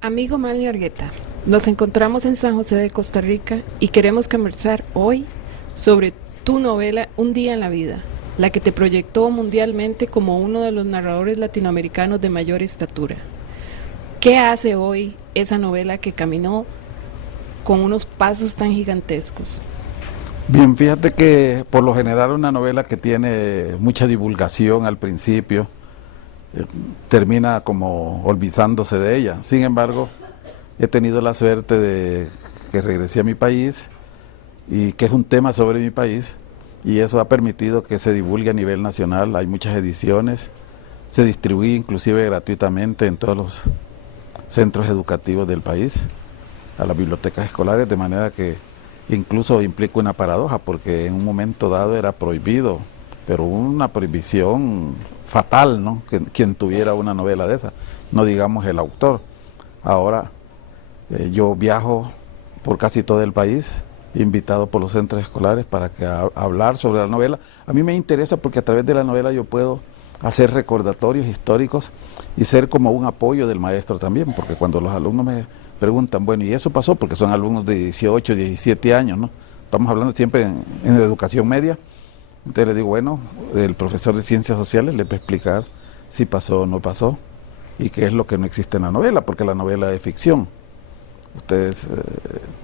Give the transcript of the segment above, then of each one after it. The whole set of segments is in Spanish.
Amigo Manlio Argueta, nos encontramos en San José de Costa Rica y queremos conversar hoy sobre tu novela Un día en la vida, la que te proyectó mundialmente como uno de los narradores latinoamericanos de mayor estatura. ¿Qué hace hoy esa novela que caminó con unos pasos tan gigantescos? Bien, fíjate que por lo general una novela que tiene mucha divulgación al principio eh, termina como olvidándose de ella. Sin embargo, he tenido la suerte de que regresé a mi país y que es un tema sobre mi país y eso ha permitido que se divulgue a nivel nacional. Hay muchas ediciones, se distribuye inclusive gratuitamente en todos los centros educativos del país, a las bibliotecas escolares, de manera que incluso implica una paradoja, porque en un momento dado era prohibido, pero una prohibición fatal, ¿no? Que quien tuviera una novela de esa, no digamos el autor. Ahora yo viajo por casi todo el país, invitado por los centros escolares para que hablar sobre la novela. A mí me interesa porque a través de la novela yo puedo hacer recordatorios históricos y ser como un apoyo del maestro también, porque cuando los alumnos me preguntan, bueno, y eso pasó porque son alumnos de 18, 17 años, ¿no? Estamos hablando siempre en educación media. Entonces les digo, bueno, el profesor de ciencias sociales les va a explicar si pasó o no pasó y qué es lo que no existe en la novela, porque la novela es ficción. Ustedes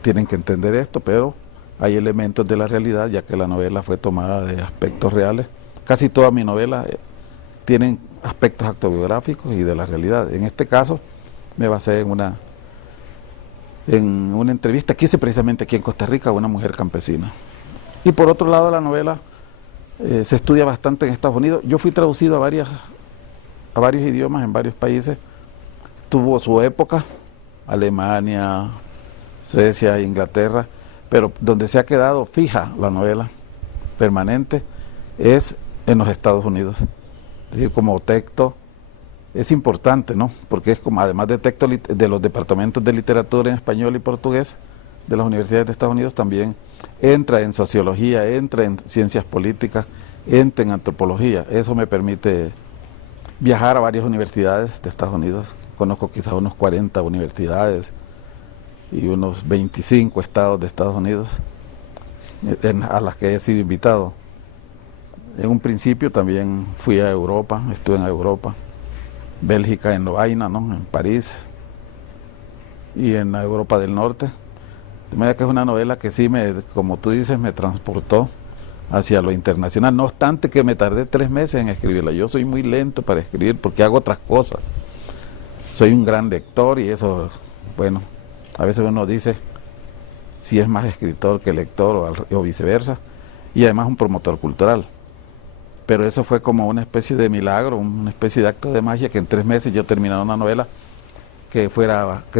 tienen que entender esto, pero hay elementos de la realidad, ya que la novela fue tomada de aspectos reales. Casi toda mi novela tienen aspectos autobiográficos y de la realidad. En este caso me basé en una entrevista que hice precisamente aquí en Costa Rica a una mujer campesina. Y por otro lado, la novela se estudia bastante en Estados Unidos. Yo fui traducido a varios idiomas en varios países. Tuvo su época, Alemania, Suecia, Inglaterra, pero donde se ha quedado fija la novela permanente es en los Estados Unidos. Es decir, como texto es importante, ¿no? Porque es como, además de texto de los departamentos de literatura en español y portugués de las universidades de Estados Unidos, también entra en sociología, entra en ciencias políticas, entra en antropología. Eso me permite viajar a varias universidades de Estados Unidos. Conozco quizás unos 40 universidades y unos 25 estados de Estados Unidos a las que he sido invitado. En un principio también fui a Europa, estuve en Europa, Bélgica, en Lovaina, ¿no? En París y en la Europa del Norte. De manera que es una novela que sí, como tú dices, me transportó hacia lo internacional. No obstante que me tardé 3 meses en escribirla. Yo soy muy lento para escribir porque hago otras cosas. Soy un gran lector y eso, bueno, a veces uno dice si es más escritor que lector o viceversa, y además un promotor cultural. Pero eso fue como una especie de milagro, una especie de acto de magia, que en 3 meses yo terminara una novela que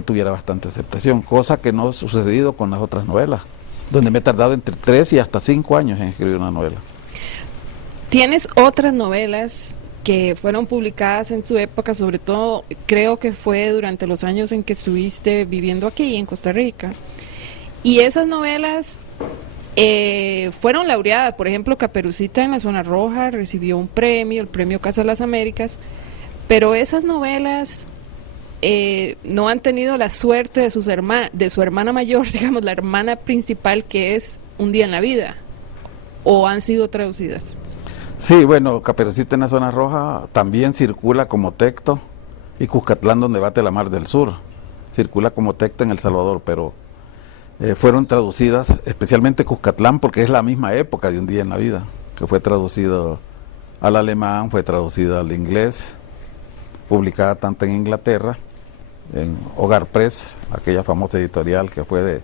tuviera bastante aceptación, cosa que no ha sucedido con las otras novelas, donde me he tardado entre 3 y hasta 5 años en escribir una novela. ¿Tienes otras novelas que fueron publicadas en su época? Sobre todo creo que fue durante los años en que estuviste viviendo aquí en Costa Rica, y esas novelas fueron laureadas. Por ejemplo, Caperucita en la Zona Roja recibió un premio, el premio Casa de las Américas, pero esas novelas no han tenido la suerte de su hermana mayor, digamos, la hermana principal, que es Un día en la vida, o han sido traducidas. Sí, bueno, Caperucita en la Zona Roja también circula como texto, y Cuscatlán donde bate la mar del sur circula como texto en El Salvador, pero fueron traducidas, especialmente Cuscatlán, porque es la misma época de Un día en la vida, que fue traducido al alemán, fue traducido al inglés, publicada tanto en Inglaterra, en Hogar Press, aquella famosa editorial que fue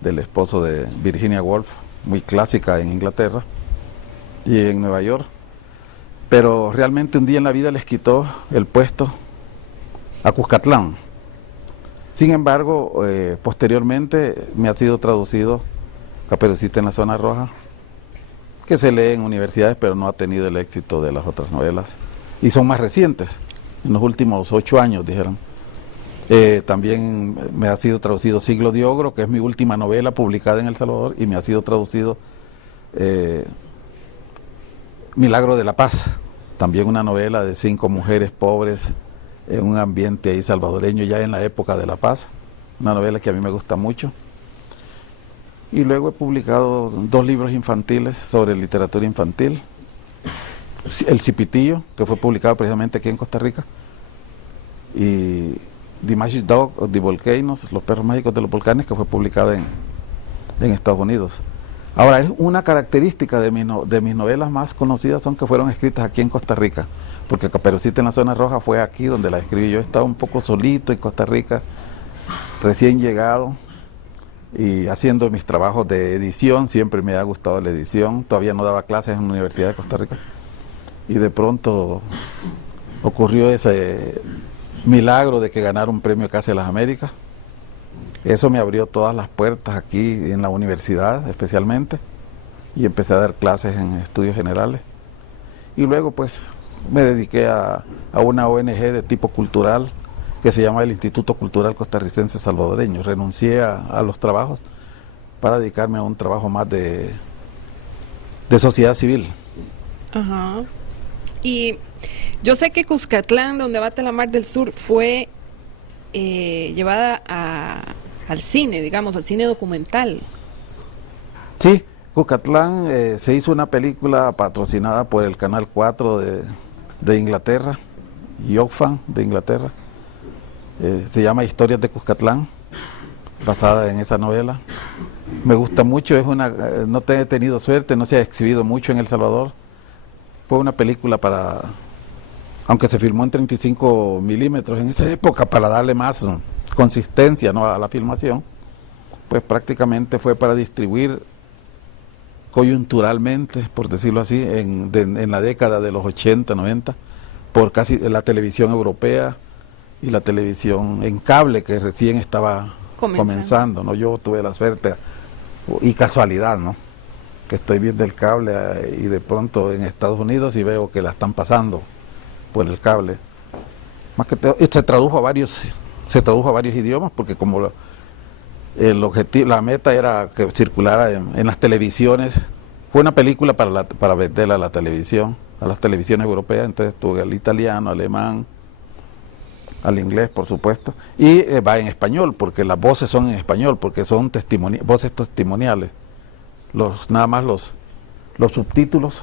del esposo de Virginia Woolf, muy clásica en Inglaterra, y en Nueva York. Pero realmente Un día en la vida les quitó el puesto a Cuscatlán. Sin embargo, posteriormente me ha sido traducido Caperucita en la Zona Roja, que se lee en universidades, pero no ha tenido el éxito de las otras novelas. Y son más recientes, en los últimos 8 años, dijeron. También me ha sido traducido Siglo de Ogro, que es mi última novela publicada en El Salvador, y me ha sido traducido Milagro de la Paz, también una novela de 5 mujeres pobres en un ambiente ahí salvadoreño ya en la época de la paz, una novela que a mí me gusta mucho. Y luego he publicado 2 libros infantiles sobre literatura infantil. El Cipitillo, que fue publicado precisamente aquí en Costa Rica, y The Magic Dog of the Volcanoes, Los perros mágicos de los volcanes, que fue publicado en Estados Unidos. Ahora, es una característica de mis novelas más conocidas son que fueron escritas aquí en Costa Rica, porque Caperucita en la Zona Roja fue aquí donde la escribí. Yo estaba un poco solito en Costa Rica, recién llegado, y haciendo mis trabajos de edición. Siempre me ha gustado la edición, todavía no daba clases en la Universidad de Costa Rica, y de pronto ocurrió ese milagro de que ganara un premio Casa de las Américas. Eso me abrió todas las puertas aquí en la universidad especialmente, y empecé a dar clases en estudios generales. Y luego pues me dediqué a una ONG de tipo cultural que se llama el Instituto Cultural Costarricense Salvadoreño. Renuncié a los trabajos para dedicarme a un trabajo más de sociedad civil. Ajá. Y yo sé que Cuscatlán, donde bate la Mar del Sur, fue llevada al cine, digamos, al cine documental. Sí, Cuscatlán se hizo una película patrocinada por el Canal 4 de Inglaterra, y Oxfam de Inglaterra. Se llama Historias de Cuscatlán, basada en esa novela. Me gusta mucho, no he tenido suerte, no se ha exhibido mucho en El Salvador. Fue una película aunque se filmó en 35 milímetros en esa época, para darle más consistencia, ¿no?, a la filmación, pues prácticamente fue para distribuir coyunturalmente, por decirlo así, en la década de los 80, 90, por casi la televisión europea y la televisión en cable, que recién estaba comenzando, ¿no? Yo tuve la suerte y casualidad, ¿no?, que estoy viendo el cable y de pronto en Estados Unidos y veo que la están pasando por el cable. Más que todo, se tradujo a varios idiomas, porque como el objetivo, la meta era que circulara en las televisiones. Fue una película para venderla a la televisión, a las televisiones europeas. Entonces tuve al italiano, alemán, al inglés, por supuesto, y va en español, porque las voces son en español, porque son voces testimoniales. Nada más los subtítulos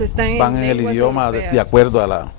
están van en el idioma de acuerdo a